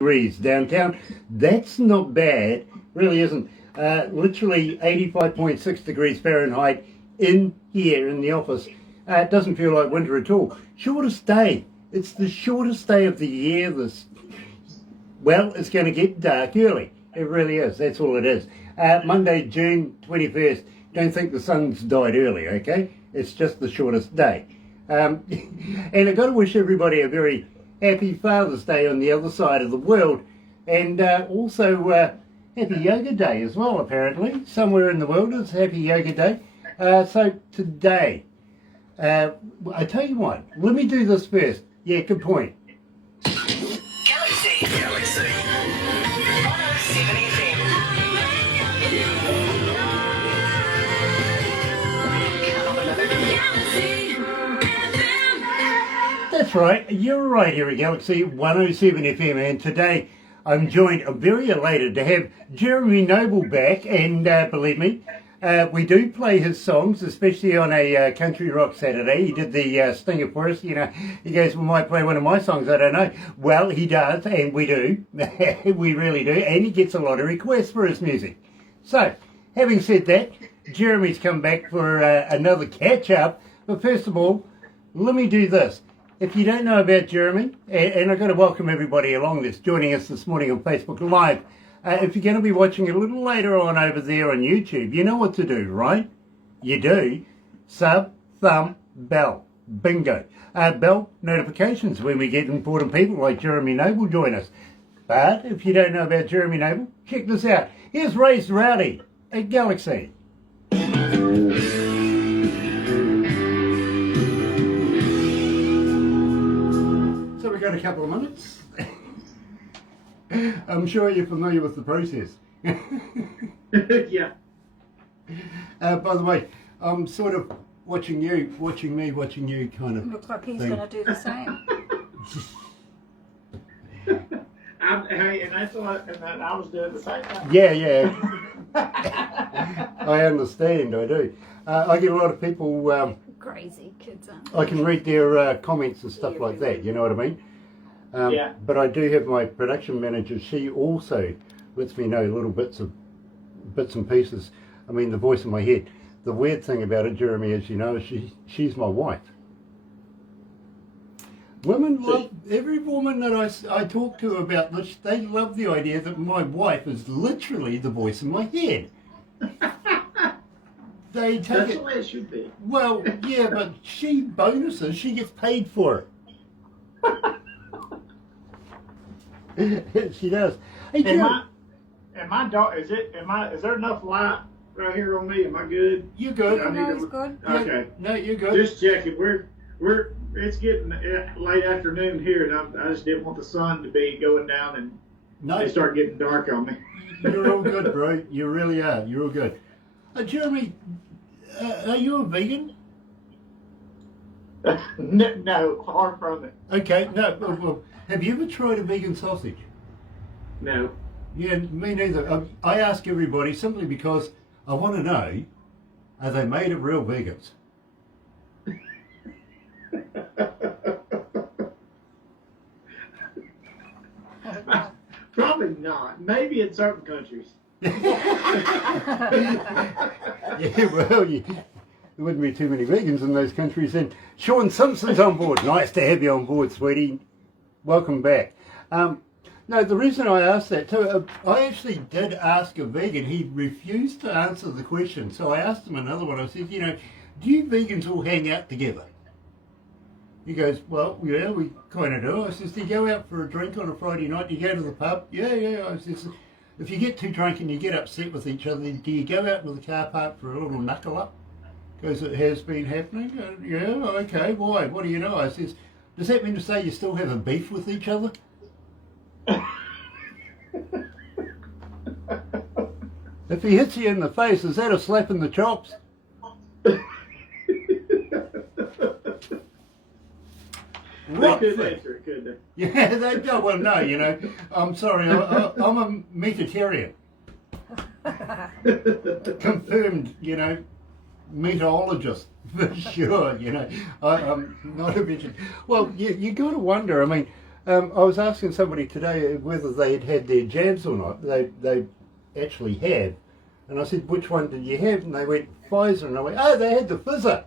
degrees downtown. That's not bad, really isn't. Literally 85.6 degrees Fahrenheit in here in the office. It doesn't feel like winter at all. Shortest day. It's the shortest day of the year. Well, it's going to get dark early. It really is. That's all it is. Monday, June 21st. Don't think the sun's died early, okay? It's just the shortest day. And I've got to wish everybody a very happy Father's Day on the other side of the world. And also Happy Yoga Day as well, apparently. Somewhere in the world it's Happy Yoga Day. So today, I tell you what, let me do this first. Yeah, good point. Galaxy 107fm. That's right, you're right here at Galaxy 107fm, and today I'm very elated to have Jeremy Noble back, and believe me, we do play his songs, especially on a Country Rock Saturday. He did the stinger for us, you know. He goes, we might play one of my songs, I don't know. Well, he does, and we do. We really do, and he gets a lot of requests for his music. So, having said that, Jeremy's come back for another catch-up, but first of all, let me do this. If you don't know about Jeremy, and I've got to welcome everybody along that's joining us this morning on Facebook Live, if you're going to be watching a little later on over there on YouTube, you know what to do, right? You do. Sub, thumb, bell. Bingo. Bell notifications when we get important people like Jeremy Noble join us. But if you don't know about Jeremy Noble, check this out. Here's Raised Rowdy at Galaxy. We've got a couple of minutes. I'm sure you're familiar with the process. Yeah. By the way, I'm sort of watching you kind of. Looks like he's going to do the same. Hey, and that's what I was doing the same thing. Yeah. I understand, I do. I get a lot of people. Crazy kids, aren't they? I can read their comments and stuff like that, you know what I mean? Yeah. But I do have my production manager. She also lets me know little bits and pieces. I mean, the voice in my head. The weird thing about it, Jeremy, as you know, she's my wife. Women love, every woman that I talk to about this, they love the idea that my wife is literally the voice in my head. They take That's it, the way it should be. well, yeah, but she bonuses, she gets paid for it. She does. Hey, Jeremy, my dog, is there enough light right here on me? Am I good? you good? Yeah. No, he's good. Okay. No, you're good. Just checking. It's getting late afternoon here, and I just didn't want the sun to be going down and No, it start getting dark on me. you're all good, bro. You really are. You're all good. Jeremy, are you a vegan? No, far from it. Okay, no. Well, have you ever tried a vegan sausage? No. Yeah, me neither. I ask everybody simply because I want to know, are they made of real vegans? Probably not. Maybe in certain countries. Yeah, well, there wouldn't be too many vegans in those countries. And Sean Simpson's on board. Nice to have you on board, sweetie. Welcome back. No, the reason I asked that too, I actually did ask a vegan. He refused to answer the question. So I asked him another one. I said, you know, do you vegans all hang out together? He goes, well, yeah, we kind of do. I says, do you go out for a drink on a Friday night? Do you go to the pub? Yeah. I says, if you get too drunk and you get upset with each other, do you go out to the car park for a little knuckle up? Because it has been happening. Yeah, okay, why? What do you know? I says, does that mean to say you still have a beef with each other? If he hits you in the face, is that a slap in the chops? They could answer it, could they? Yeah, they go, well, no, you know, I'm sorry, I'm a meatitarian. Confirmed, you know, meteorologist, for sure, you know. I'm not a vegetarian. Well, you got to wonder, I mean, I was asking somebody today whether they had had their jabs or not. They actually have. And I said, which one did you have? And they went, Pfizer. And I went, oh, they had the Pfizer.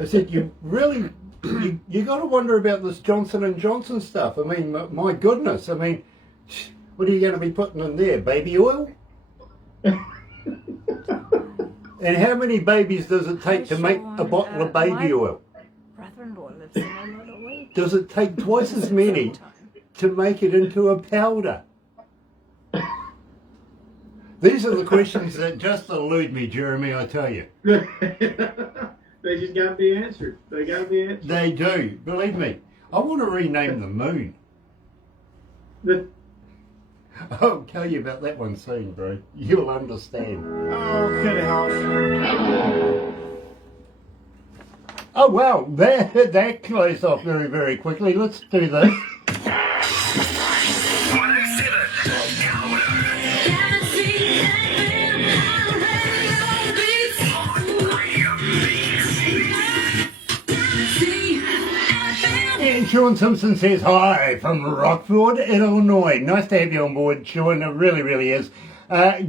I said, you really, you got to wonder about this Johnson & Johnson stuff. I mean, my goodness. I mean, what are you going to be putting in there? Baby oil? And how many babies does it take to make a bottle of baby oil? Brother-in-law lives in a little way. Does it take twice as many to make it into a powder? These are the questions that just elude me, Jeremy, I tell you. They just got to be answered. They got to be answered. They do, believe me. I want to rename the moon. I'll tell you about that one soon, bro. You'll understand. Oh, could help. Oh, wow, that closed off very, very quickly. Let's do this. And Sean Simpson says, hi from Rockford, Illinois. Nice to have you on board, Sean. It really, really is.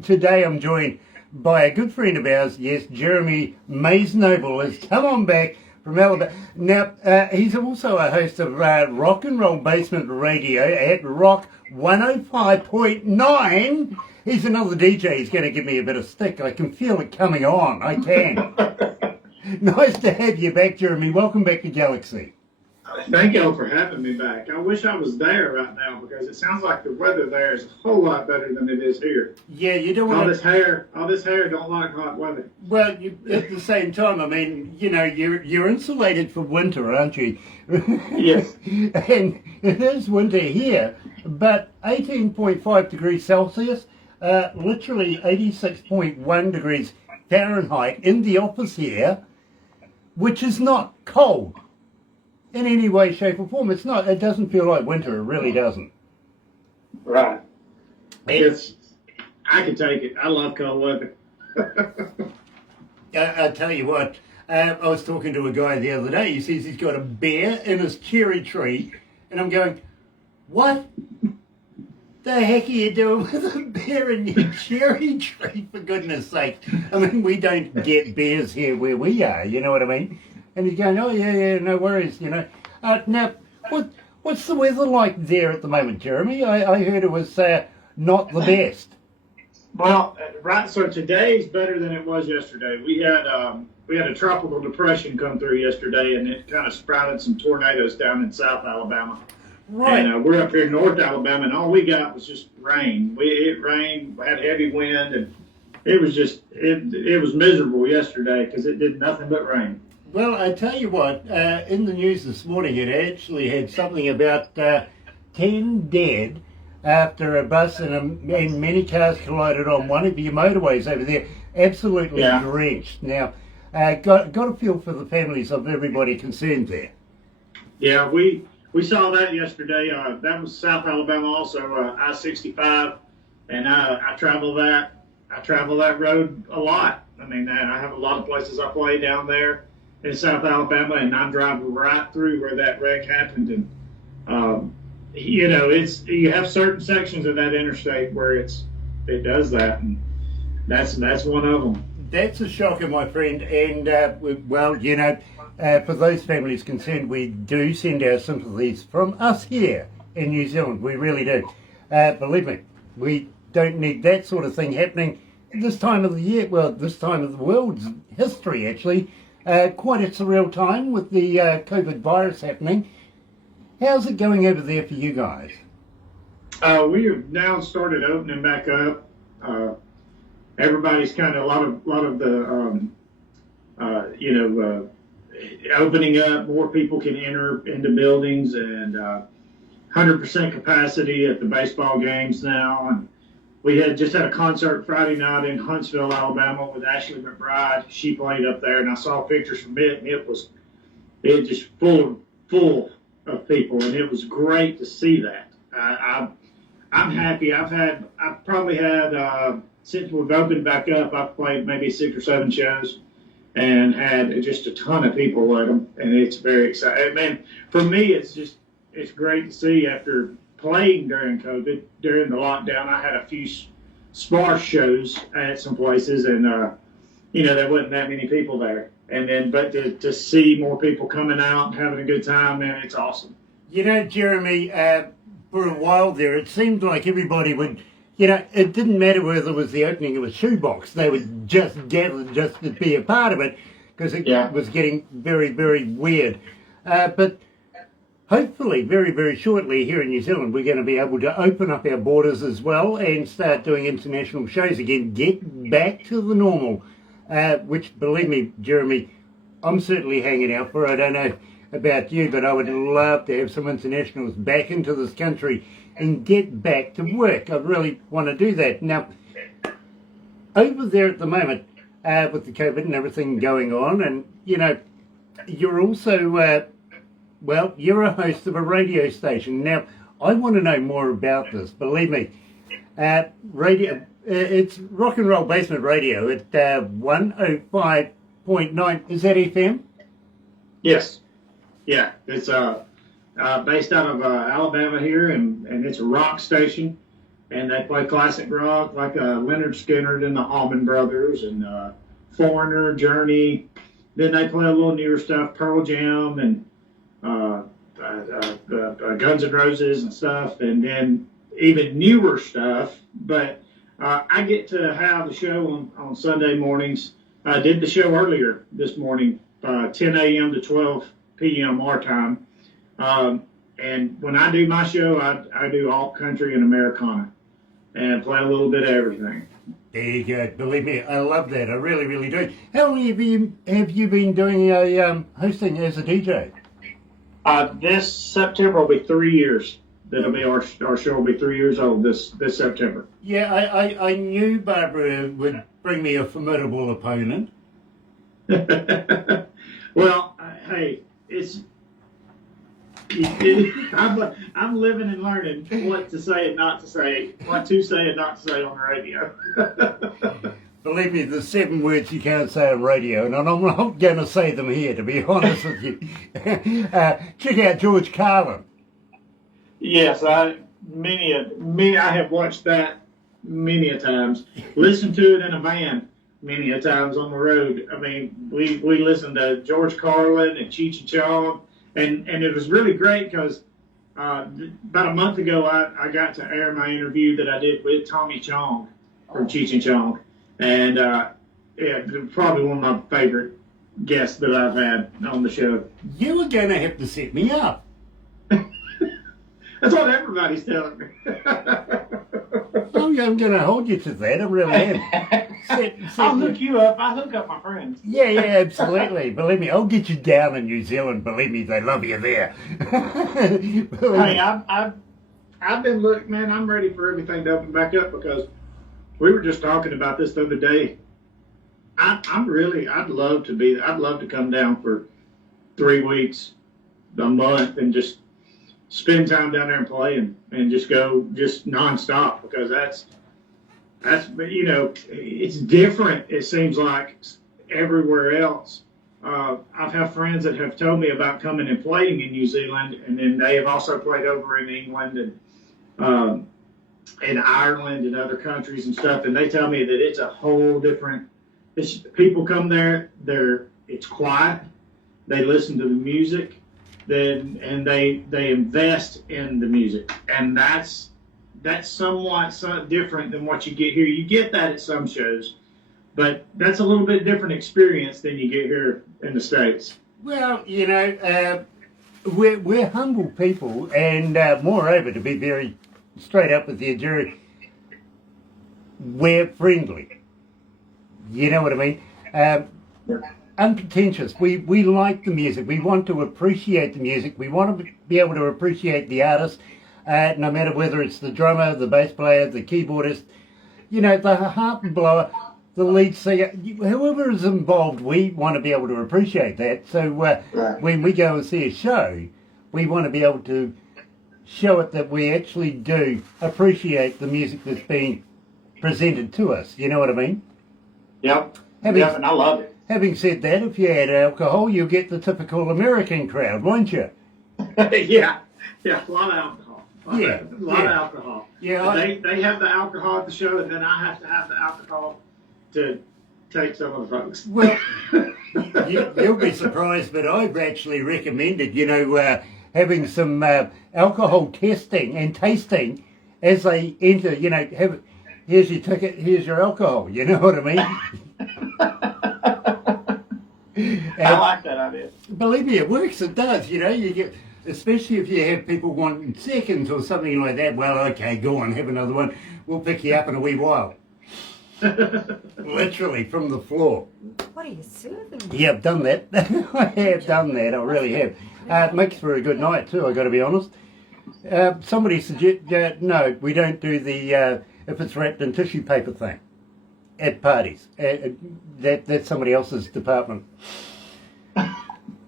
Today I'm joined by a good friend of ours. Yes, Jeremy Mays-Noble has come on back from Alabama. Now, he's also a host of Rock and Roll Basement Radio at Rock 105.9. He's another DJ. He's going to give me a bit of stick. I can feel it coming on. I can. Nice to have you back, Jeremy. Welcome back to Galaxy. Thank y'all for having me back. I wish I was there right now because it sounds like the weather there is a whole lot better than it is here. Yeah, you don't want all this hair don't like hot weather. Well, at the same time, I mean, you know, you're insulated for winter, aren't you? Yes. And it is winter here, but 18.5 degrees Celsius, literally 86.1 degrees Fahrenheit in the office here, which is not cold in any way, shape or form. It's not. It doesn't feel like winter. It really doesn't. Right. I can take it. I love cold weather. I tell you what, I was talking to a guy the other day. He says he's got a bear in his cherry tree, and I'm going, what the heck are you doing with a bear in your cherry tree, for goodness sake? I mean, we don't get bears here where we are, you know what I mean? And he's going, oh, yeah, no worries, you know. Now, what's the weather like there at the moment, Jeremy? I heard it was not the best. Well, right, so today's better than it was yesterday. We had a tropical depression come through yesterday, and it kind of sprouted some tornadoes down in South Alabama. Right. And we're up here in North Alabama, and all we got was just rain. It rained, had heavy wind, and it was just, it was miserable yesterday because it did nothing but rain. Well, I tell you what, in the news this morning, it actually had something about 10 dead after a bus and many cars collided on one of your motorways over there, absolutely drenched. Now, got a feel for the families of everybody concerned there. Yeah, we saw that yesterday. That was South Alabama also, I-65, and I travel that road a lot. I mean, I have a lot of places I play down there in South Alabama, and I drive right through where that wreck happened. And you know, you have certain sections of that interstate where it does that, and that's one of them. That's a shocker, my friend. And well, you know, for those families concerned, we do send our sympathies from us here in New Zealand. We really do. Believe me, we don't need that sort of thing happening this time of the year. Well, this time of the world's history, actually. Quite a surreal time with the COVID virus happening. How's it going over there for you guys? We have now started opening back up. Everybody's kind of a lot of the opening up. More people can enter into buildings, and 100% capacity at the baseball games now. And we just had a concert Friday night in Huntsville, Alabama, with Ashley McBride. She played up there, and I saw pictures from it, and it was just full of people, and it was great to see that. I'm happy. I've probably had since we've opened back up, I've played maybe 6 or 7 shows, and had just a ton of people at them, and it's very exciting. Man, for me, it's great to see after playing during COVID, during the lockdown. I had a few sparse shows at some places, and there wasn't that many people there. And then, but to see more people coming out and having a good time, man, it's awesome. Jeremy, for a while there, it seemed like everybody would, it didn't matter whether it was the opening of a shoebox. They would just gather just to be a part of it because it was getting very, very weird. But hopefully, very, very shortly here in New Zealand, we're going to be able to open up our borders as well and start doing international shows again, get back to the normal, which, believe me, Jeremy, I'm certainly hanging out for. I don't know about you, but I would love to have some internationals back into this country and get back to work. I really want to do that. Now, over there at the moment, with the COVID and everything going on, and, you're also... well, you're a host of a radio station. Now, I want to know more about this. Believe me, radio. It's Rock and Roll Basement Radio at 105.9. Is that FM? Yes. Yeah, it's based out of Alabama here, and it's a rock station, and they play classic rock like Leonard Skinner and the Allman Brothers and Foreigner, Journey. Then they play a little newer stuff, Pearl Jam and Guns N' Roses and stuff, and then even newer stuff. But I get to have the show on Sunday mornings. I did the show earlier this morning, 10 a.m. to 12 p.m. our time. And when I do my show, I do alt country and Americana and play a little bit of everything. There you go. Believe me, I love that. I really, really do. How long have you been doing hosting as a DJ? This September will be 3 years. That'll be our show will be 3 years old this September. Yeah, I knew Barbara would bring me a formidable opponent. Well, hey, I'm living and learning what to say and not to say, what to say and not to say on the radio. Believe me, there's 7 words you can't say on radio, and I'm not going to say them here, to be honest with you. Check out George Carlin. Yes, I have watched that many a times. Listened to it in a van many a times on the road. I mean, we listened to George Carlin and Cheech and Chong, and it was really great because about a month ago I got to air my interview that I did with Tommy Chong from Cheech and Chong. And probably one of my favorite guests that I've had on the show. You were going to have to set me up. That's what everybody's telling me. Oh, yeah, I'm going to hold you to that. I really am. I'll hook you up. I hook up my friends. Yeah, absolutely. Believe me, I'll get you down in New Zealand. Believe me, they love you there. Hey, I've been looking, man. I'm ready for everything to open back up because we were just talking about this the other day. I'd love to come down for 3 weeks, a month, and just spend time down there and play and just go just nonstop because that's it's different. It seems like everywhere else. I've had friends that have told me about coming and playing in New Zealand, and then they have also played over in England and in Ireland and other countries and stuff, and they tell me that it's a whole different. People come there, it's quiet. They listen to the music, and they invest in the music, and that's somewhat different than what you get here. You get that at some shows, but that's a little bit different experience than you get here in the States. Well, we're humble people, and moreover, to be very straight up with you, Jerry, we're friendly. You know what I mean? Unpretentious. We like the music. We want to appreciate the music. We want to be able to appreciate the artist, no matter whether it's the drummer, the bass player, the keyboardist, the harp blower, the lead singer, whoever is involved, we want to be able to appreciate that. So when we go and see a show, we want to be able to show it that we actually do appreciate the music that's being presented to us. You know what I mean? Yep. And I love it. having said that, if you had alcohol, you'll get the typical American crowd, won't you? Yeah, a lot of alcohol. A lot of Yeah. alcohol. Yeah, But they have the alcohol at the show, and then I have to have the alcohol to take some of the folks. Well, you'll be surprised, but I've actually recommended, having some alcohol testing and tasting as they enter. Here's your ticket, here's your alcohol. You know what I mean? I like that idea. Believe me, it works. It does. You get, especially if you have people wanting seconds or something like that. Well, okay, go on, have another one. We'll pick you up in a wee while. Literally from the floor. What are you serving? Yeah, I've done that. I have done that. I really have. It makes for a good night too. I got to be honest. Somebody suggest no, we don't do the if it's wrapped in tissue paper thing at parties. That's somebody else's department.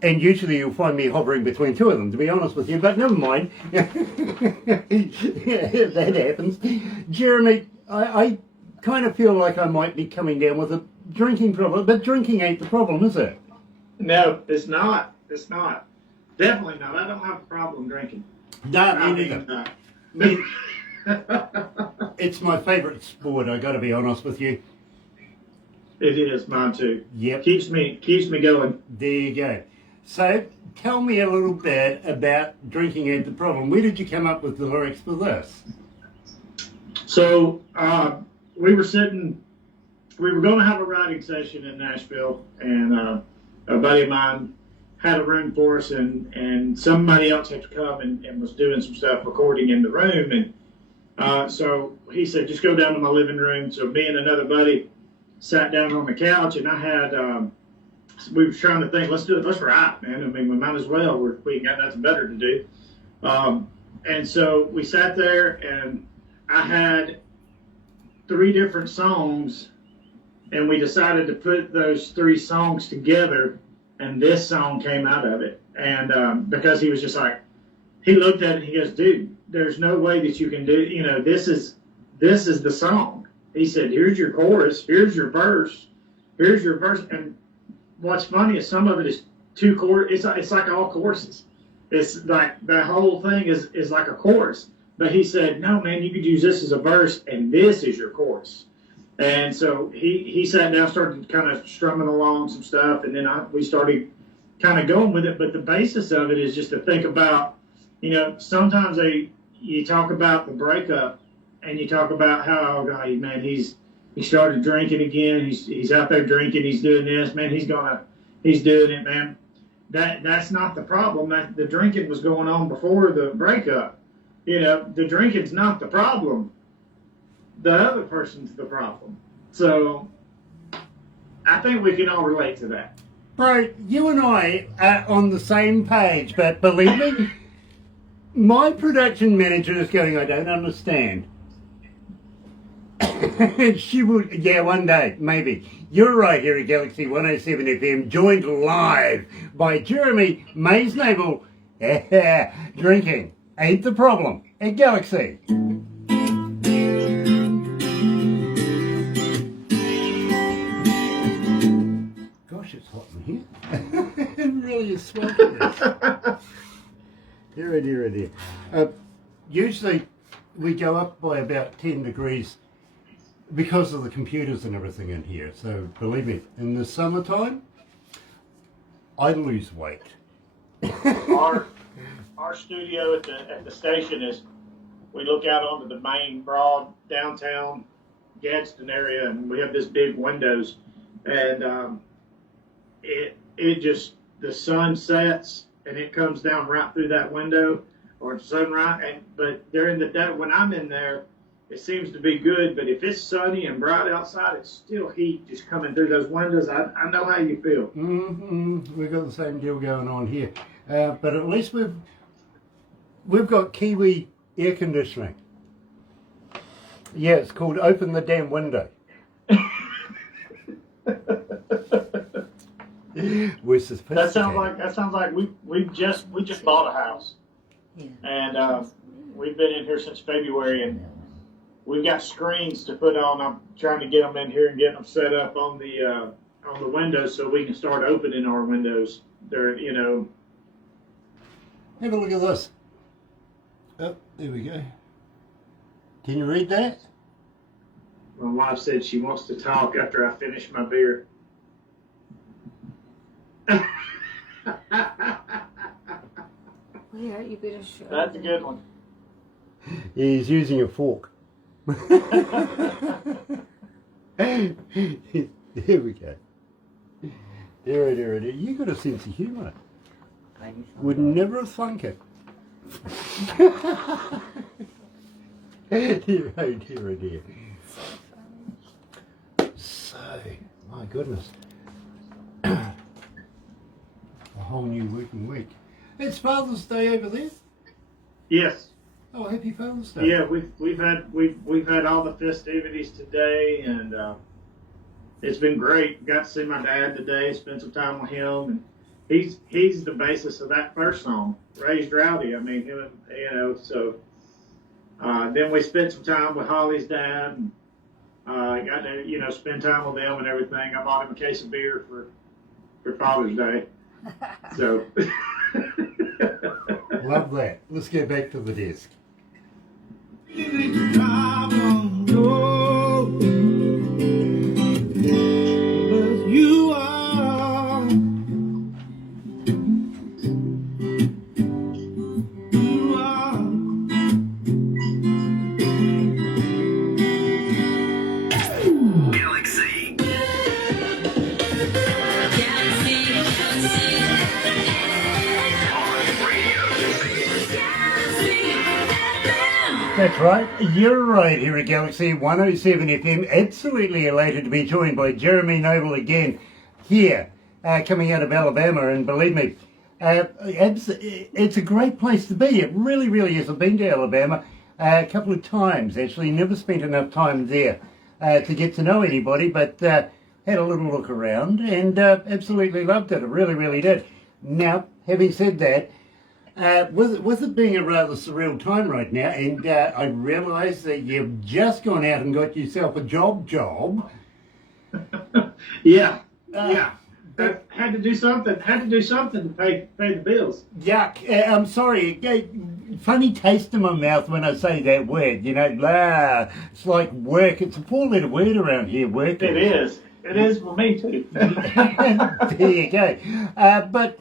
And usually you'll find me hovering between two of them, to be honest with you. But never mind. That happens. Jeremy, I kind of feel like I might be coming down with a drinking problem, but drinking ain't the problem, is it? No, it's not. It's not. Definitely not. I don't have a problem drinking. No, me neither. It's my favourite sport, I got to be honest with you. It is mine too. Yep. Keeps me going. There you go. So, tell me a little bit about Drinking Ain't the Problem. Where did you come up with the lyrics for this? So, we were going to have a writing session in Nashville, and a buddy of mine had a room for us, and somebody else had to come and was doing some stuff recording in the room, and so he said, just go down to my living room. So me and another buddy sat down on the couch, and I had, we were trying to think, let's write, man. I mean, we might as well. We ain't got nothing better to do. And so we sat there, and I had 3 different songs, and we decided to put those 3 songs together, and this song came out of it. And because he was just like, he looked at it and he goes, dude, there's no way that you can do, this is the song. He said, here's your chorus, here's your verse. And what's funny is some of it is 2 choruses. It's like all choruses. It's like the whole thing is like a chorus. But he said, no, man, you could use this as a verse, and this is your chorus. And so he sat down, started kind of strumming along some stuff, and then we started kind of going with it. But the basis of it is just to think about, sometimes you talk about the breakup, and you talk about how, oh, God, man, he started drinking again. He's out there drinking. He's doing this, man. He's doing it, man. That's not the problem. The drinking was going on before the breakup. The drinking's not the problem. The other person's the problem. So I think we can all relate to that. Bro, you and I are on the same page, but believe me, my production manager is going, I don't understand. She would, yeah, one day, maybe. You're right here at Galaxy 107 FM, joined live by Jeremy Maysnable. Drinking ain't the problem at Galaxy. Gosh, it's hot in here. It really is sweltering. Dear, dear, dear. Usually we go up by about 10 degrees because of the computers and everything in here. So believe me, in the summertime, I lose weight. Our studio at the station is, we look out onto the main broad downtown Gadsden area, and we have this big windows, and it just, the sun sets and it comes down right through that window, or sunrise. But during the day when I'm in there, it seems to be good. But if it's sunny and bright outside, it's still heat just coming through those windows. I know how you feel. We've got the same deal going on here, but at least we've got Kiwi air conditioning. Yeah, it's called Open the Damn Window. We're That sounds like we just bought a house, and we've been in here since February, and we've got screens to put on. I'm trying to get them in here and get them set up on on the windows so we can start opening our windows. They're, you know. Have a look at this. Oh, there we go. Can you read that? My wife said she wants to talk after I finish my beer. Where you better show. That's a good one. He's using a fork. There we go. There. You got a sense of humour. Would never have thunk it. Dear, oh dear. So, my goodness. A whole new working week. It's Father's Day over there. Yes. Oh, happy Father's Day. Yeah, we've had all the festivities today, and it's been great. Got to see my dad today, spend some time with him, and he's the basis of that first song, Raised Rowdy. I mean, him, you know. So then we spent some time with Holly's dad, and got to spend time with them and everything. I bought him a case of beer for Father's Day. So. Love that. Let's get back to the desk. You are. Galaxy. That's right. You're right here at Galaxy 107 FM. Absolutely elated to be joined by Jeremy Noble again here, coming out of Alabama. And believe me, it's a great place to be. It really, really is. I've been to Alabama a couple of times, actually. Never spent enough time there to get to know anybody, but had a little look around and absolutely loved it. I really, really did. Now, having said that, with it being a rather surreal time right now, and I realise that you've just gone out and got yourself a job. Yeah. But had to do something. Had to do something to pay the bills. Yuck. I'm sorry. Funny taste in my mouth when I say that word. You know, it's like work. It's a four-letter word around here, work. It is. It is for me too. There you go. But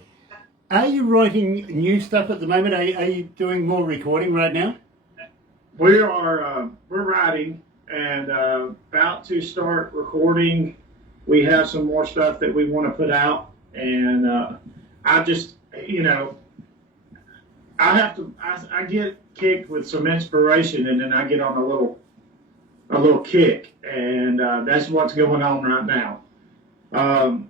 are you writing new stuff at the moment? Are you doing more recording right now? We're writing and about to start recording. We have some more stuff that we want to put out, and I just, I get kicked with some inspiration, and then I get on a little kick, and that's what's going on right now. A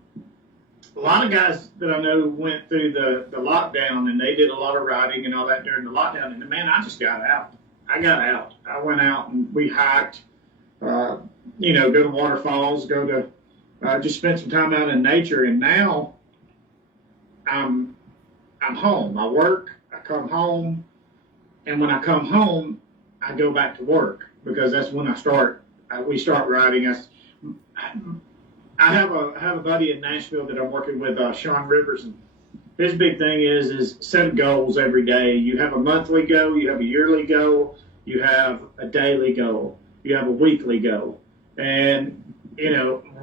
lot of guys that I know went through the lockdown, and they did a lot of writing and all that during the lockdown, and man, I just got out. I went out and we hiked, go to waterfalls, go to just spent some time out in nature, and now I'm home. I work, I come home, and when I come home, I go back to work because that's when we start writing. I have a buddy in Nashville that I'm working with, Sean Rivers, and his big thing is set goals every day. You have a monthly goal, you have a yearly goal, you have a daily goal, you have a weekly goal, and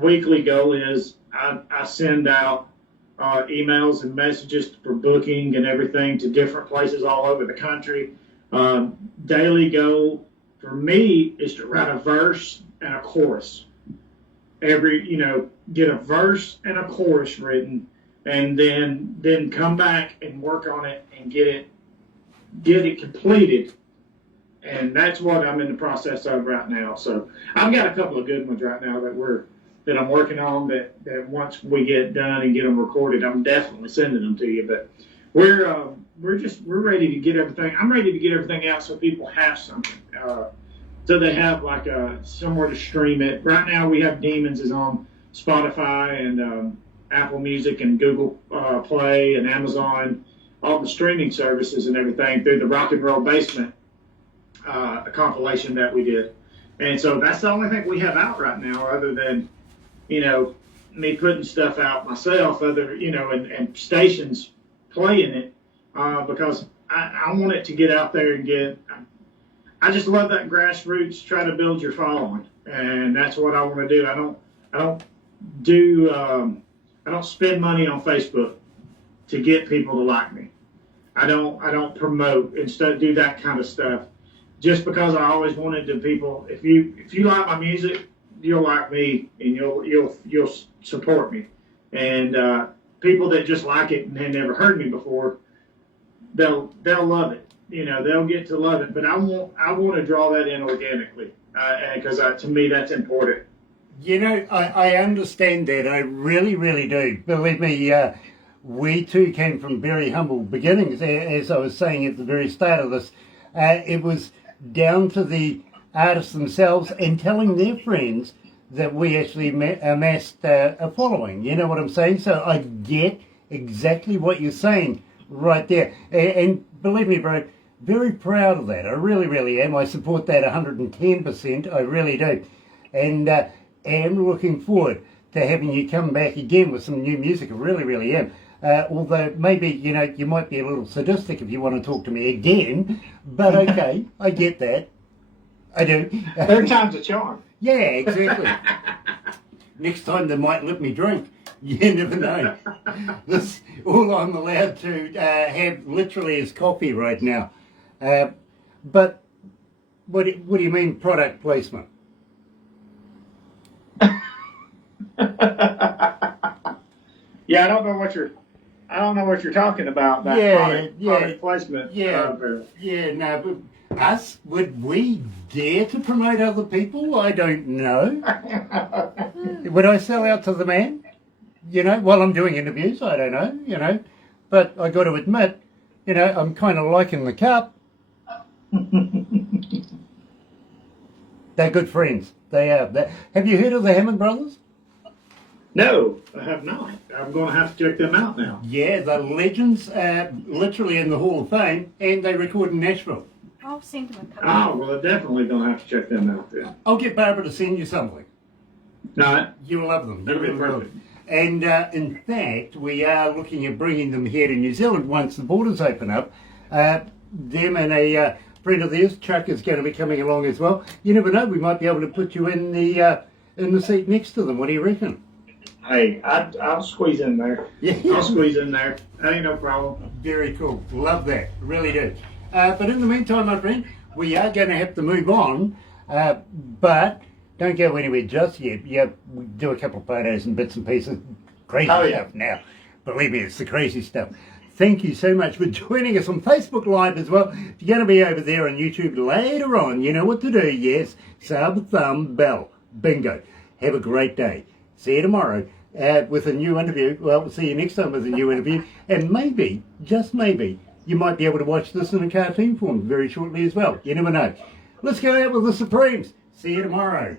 weekly goal is I send out emails and messages for booking and everything to different places all over the country. Daily goal for me is to write a verse and a chorus. Get a verse and a chorus written, and then come back and work on it and get it completed. And that's what I'm in the process of right now. So I've got a couple of good ones right now that I'm working on that once we get done and get them recorded, I'm definitely sending them to you. But we're ready to get everything. I'm ready to get everything out so people have something. So they have like somewhere to stream it. Right now we have Demons is on Spotify and Apple Music and Google Play and Amazon, all the streaming services and everything through the Rock and Roll Basement compilation that we did. And so that's the only thing we have out right now other than, me putting stuff out myself, and stations playing it, because I want it to get out there and get. I just love that grassroots. Try to build your following, and that's what I want to do. I don't spend money on Facebook to get people to like me. I don't promote and do that kind of stuff. Just because I always wanted to people, if you like my music, you'll like me and you'll support me. And people that just like it and had never heard me before, they'll love it. They'll get to love it. But I want to draw that in organically, because to me that's important. I understand that. I really, really do. Believe me, we too came from very humble beginnings. As I was saying at the very start of this, it was down to the artists themselves and telling their friends that we actually amassed a following. You know what I'm saying? So I get exactly what you're saying right there. And believe me, bro, very proud of that. I really, really am. I support that 110%. I really do. And am looking forward to having you come back again with some new music. I really, really am. Although maybe, you might be a little sadistic if you want to talk to me again. But okay, I get that. I do. Third time's a charm. Yeah, exactly. Next time they might let me drink. You never know. This all I'm allowed to have literally is coffee right now. But what do you mean product placement? Yeah, I don't know what you're talking about. That product placement. Yeah, no, but us, would we dare to promote other people? I don't know. Would I sell out to the man? While I'm doing interviews, I don't know, But I got to admit, I'm kind of liking the cup. They're good friends. They are. Have you heard of the Hammond Brothers? No, I have not. I'm going to have to check them out now. Yeah, the legends, literally in the Hall of Fame, and they record in Nashville. I'll send him a couple. Oh, well, I'm definitely going to have to check them out then. I'll get Barbara to send you something. No, You'll love them. that'll be You will love perfect. them. And in fact, we are looking at bringing them here to New Zealand once the borders open up. Them and a friend of theirs, Chuck, is going to be coming along as well. You never know, we might be able to put you in the seat next to them. What do you reckon? Hey, I'll squeeze in there. Yeah. I'll squeeze in there. That ain't no problem. Very cool. Love that. Really do. But in the meantime, my friend, we are going to have to move on. But don't go anywhere just yet. Yeah, we do a couple of photos and bits and pieces. Crazy stuff now. Believe me, it's the crazy stuff. Thank you so much for joining us on Facebook Live as well. If you're going to be over there on YouTube later on, you know what to do. Yes, sub, thumb, bell. Bingo. Have a great day. See you tomorrow with a new interview. Well, we'll see you next time with a new interview. And maybe, just maybe, you might be able to watch this in a cartoon form very shortly as well. You never know. Let's go out with the Supremes. See you tomorrow.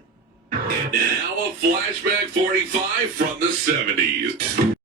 Now a flashback 45 from the 70s.